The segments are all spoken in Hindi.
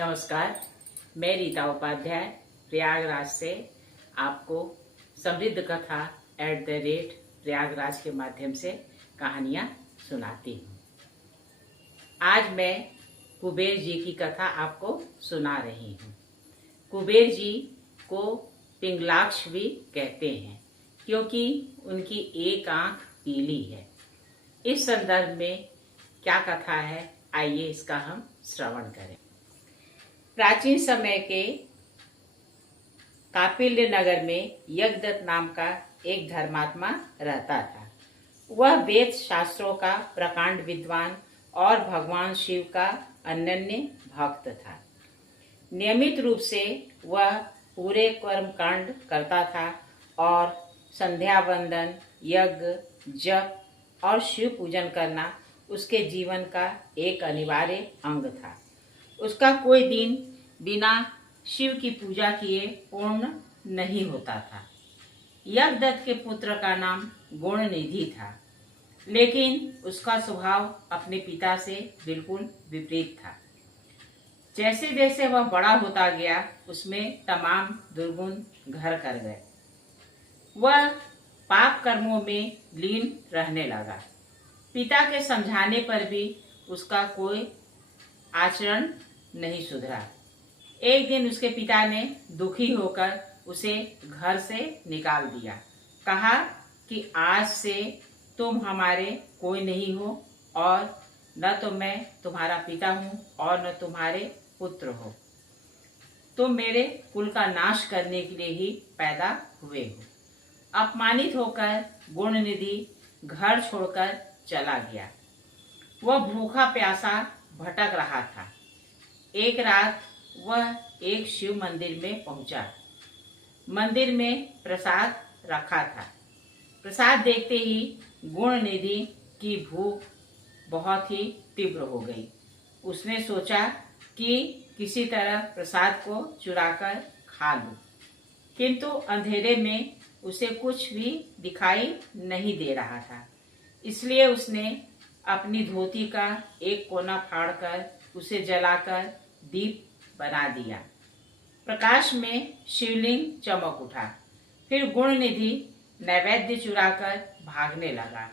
नमस्कार, मैं रीता उपाध्याय प्रयागराज से आपको समृद्ध कथा @प्रयागराज के माध्यम से कहानियाँ सुनाती हूँ। आज मैं कुबेर जी की कथा आपको सुना रही हूँ। कुबेर जी को पिंगलाक्ष भी कहते हैं क्योंकि उनकी एक आंख पीली है। इस संदर्भ में क्या कथा है, आइए इसका हम श्रवण करें। प्राचीन समय के कापिल्य नगर में यज्ञदत्त नाम का एक धर्मात्मा रहता था। वह वेद शास्त्रों का प्रकांड विद्वान और भगवान शिव का अनन्य भक्त था। नियमित रूप से वह पूरे कर्म कांड करता था और संध्या वंदन, यज्ञ, जप और शिव पूजन करना उसके जीवन का एक अनिवार्य अंग था। उसका कोई दिन बिना शिव की पूजा किए पूर्ण नहीं होता था। यज्ञदत्त के पुत्र का नाम गुणनिधि था, लेकिन उसका स्वभाव अपने पिता से बिल्कुल विपरीत था। जैसे जैसे वह बड़ा होता गया, उसमें तमाम दुर्गुण घर कर गए। वह पाप कर्मों में लीन रहने लगा। पिता के समझाने पर भी उसका कोई आचरण नहीं सुधरा। एक दिन उसके पिता ने दुखी होकर उसे घर से निकाल दिया। कहा कि आज से तुम हमारे कोई नहीं हो और न तो मैं तुम्हारा पिता हूँ और न तुम्हारे पुत्र हो। तुम मेरे कुल का नाश करने के लिए ही पैदा हुए हो। अपमानित होकर गुणनिधि घर छोड़कर चला गया। वह भूखा प्यासा भटक रहा था। एक रात वह एक शिव मंदिर में पहुंचा। मंदिर में प्रसाद रखा था। प्रसाद देखते ही गुणनिधि की भूख बहुत ही तीव्र हो गई। उसने सोचा कि किसी तरह प्रसाद को चुराकर खा लूं, किंतु अंधेरे में उसे कुछ भी दिखाई नहीं दे रहा था। इसलिए उसने अपनी धोती का एक कोना फाड़कर उसे जलाकर दीप बना दिया। प्रकाश में शिवलिंग चमक उठा। फिर गुणनिधि नैवेद्य चुराकर भागने लगा,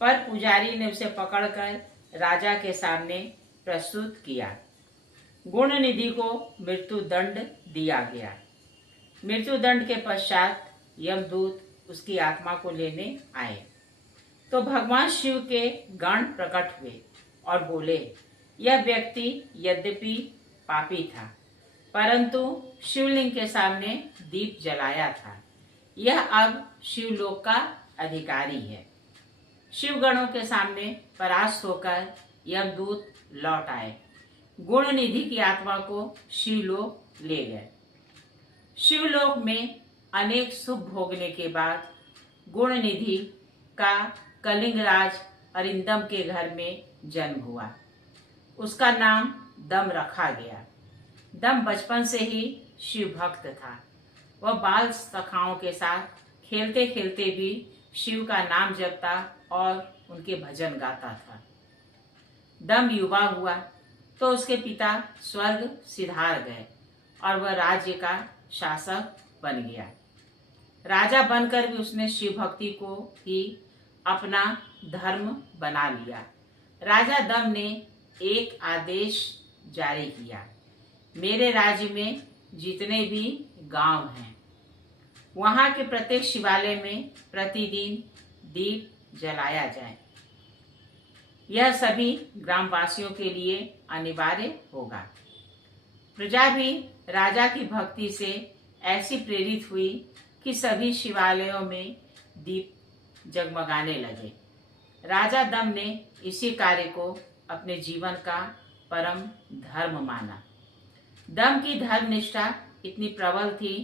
पर पुजारी ने उसे पकड़कर राजा के सामने प्रस्तुत किया। गुणनिधि को मृत्यु दंड दिया गया। मृत्यु दंड के पश्चात यमदूत उसकी आत्मा को लेने आए तो भगवान शिव के गण प्रकट हुए और बोले, यह व्यक्ति यद्यपि पापी था, परंतु शिवलिंग के सामने दीप जलाया था। यह अब शिवलोक का अधिकारी है। शिवगणों के सामने परास्त होकर यमदूत लौट आए। गुणनिधि की आत्मा को शिवलोक ले गए। शिवलोक में अनेक सुख भोगने के बाद गुणनिधि का कलिंगराज अरिंदम के घर में जन्म हुआ। उसका नाम दम रखा गया। दम बचपन से ही शिव भक्त था। वह बाल सखाओं के साथ खेलते खेलते भी शिव का नाम जपता और उनके भजन गाता था। दम युवा हुआ तो उसके पिता स्वर्ग सिधार गए और वह राज्य का शासक बन गया। राजा बनकर भी उसने शिव भक्ति को ही अपना धर्म बना लिया। राजा दम ने एक आदेश जारी किया, मेरे राज्य में जितने भी गांव हैं, वहां के प्रत्येक शिवालय में प्रतिदिन दीप जलाया जाए। यह सभी ग्रामवासियों के लिए अनिवार्य होगा। प्रजा भी राजा की भक्ति से ऐसी प्रेरित हुई कि सभी शिवालयों में दीप जगमगाने लगे। राजा दम ने इसी कार्य को अपने जीवन का परम धर्म माना। दम की धर्म निष्ठा इतनी प्रबल थी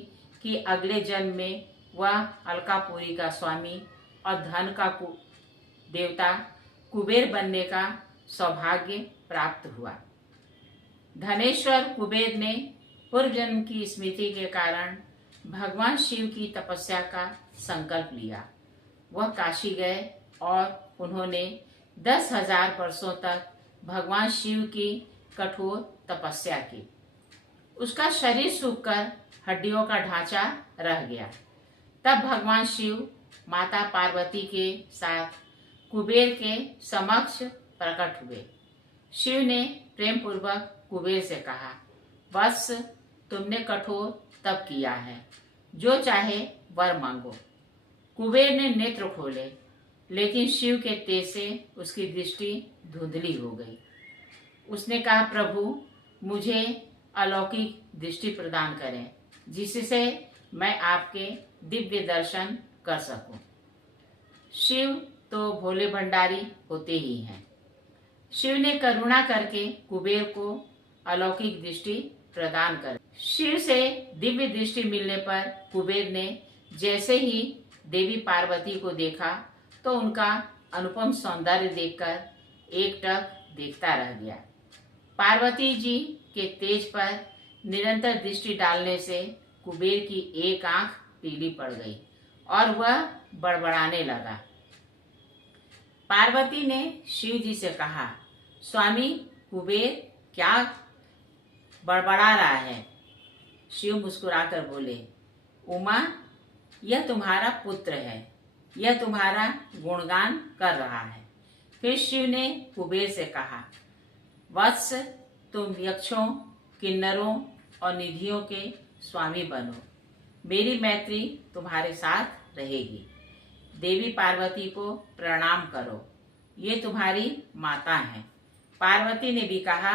कि अगले जन्म में वह अलकापुरी का स्वामी और धन का देवता कुबेर बनने का सौभाग्य प्राप्त हुआ। धनेश्वर कुबेर ने पूर्व जन्म की स्मृति के कारण भगवान शिव की तपस्या का संकल्प लिया। वह काशी गए और उन्होंने 10,000 वर्षों तक भगवान शिव की कठोर तपस्या की। उसका शरीर सूखकर हड्डियों का ढांचा रह गया। तब भगवान शिव माता पार्वती के साथ कुबेर के समक्ष प्रकट हुए। शिव ने प्रेम पूर्वक कुबेर से कहा, वत्स, तुमने कठोर तप किया है, जो चाहे वर मांगो। कुबेर ने नेत्र खोले, लेकिन शिव के तेज से उसकी दृष्टि धुंधली हो गई। उसने कहा, प्रभु, मुझे अलौकिक दृष्टि प्रदान करें, जिससे मैं आपके दिव्य दर्शन कर सकूं। शिव तो भोले भंडारी होते ही हैं। शिव ने करुणा करके कुबेर को अलौकिक दृष्टि प्रदान कर। शिव से दिव्य दृष्टि मिलने पर कुबेर ने जैसे ही देवी पार्वती को देखा तो उनका अनुपम सौंदर्य देखकर एकटक देखता रह गया। पार्वती जी के तेज पर निरंतर दृष्टि डालने से कुबेर की एक आंख पीली पड़ गई और वह बड़बड़ाने लगा। पार्वती ने शिव जी से कहा, स्वामी, कुबेर क्या बड़बड़ा रहा है? शिव मुस्कुराकर बोले, उमा, यह तुम्हारा पुत्र है, यह तुम्हारा गुणगान कर रहा है। फिर शिव ने कुबेर से कहा, वत्स, तुम यक्षों, किन्नरों और निधियों के स्वामी बनो। मेरी मैत्री तुम्हारे साथ रहेगी। देवी पार्वती को प्रणाम करो, ये तुम्हारी माता हैं। पार्वती ने भी कहा,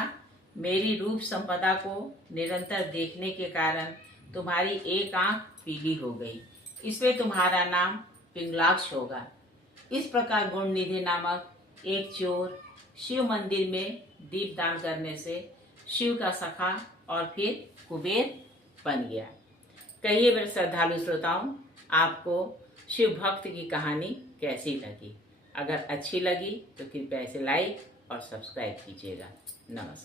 मेरी रूप संपदा को निरंतर देखने के कारण तुम्हारी एक आंख पीली हो गई, इसलिए तुम्हारा नाम पिंगलाक्ष होगा। इस प्रकार गुणनिधि नामक एक चोर शिव मंदिर में दीप दान करने से शिव का सखा और फिर कुबेर बन गया। कहिए मेरे श्रद्धालु श्रोताओं, आपको शिव भक्त की कहानी कैसी लगी? अगर अच्छी लगी तो कृपया इसे लाइक और सब्सक्राइब कीजिएगा। नमस्कार।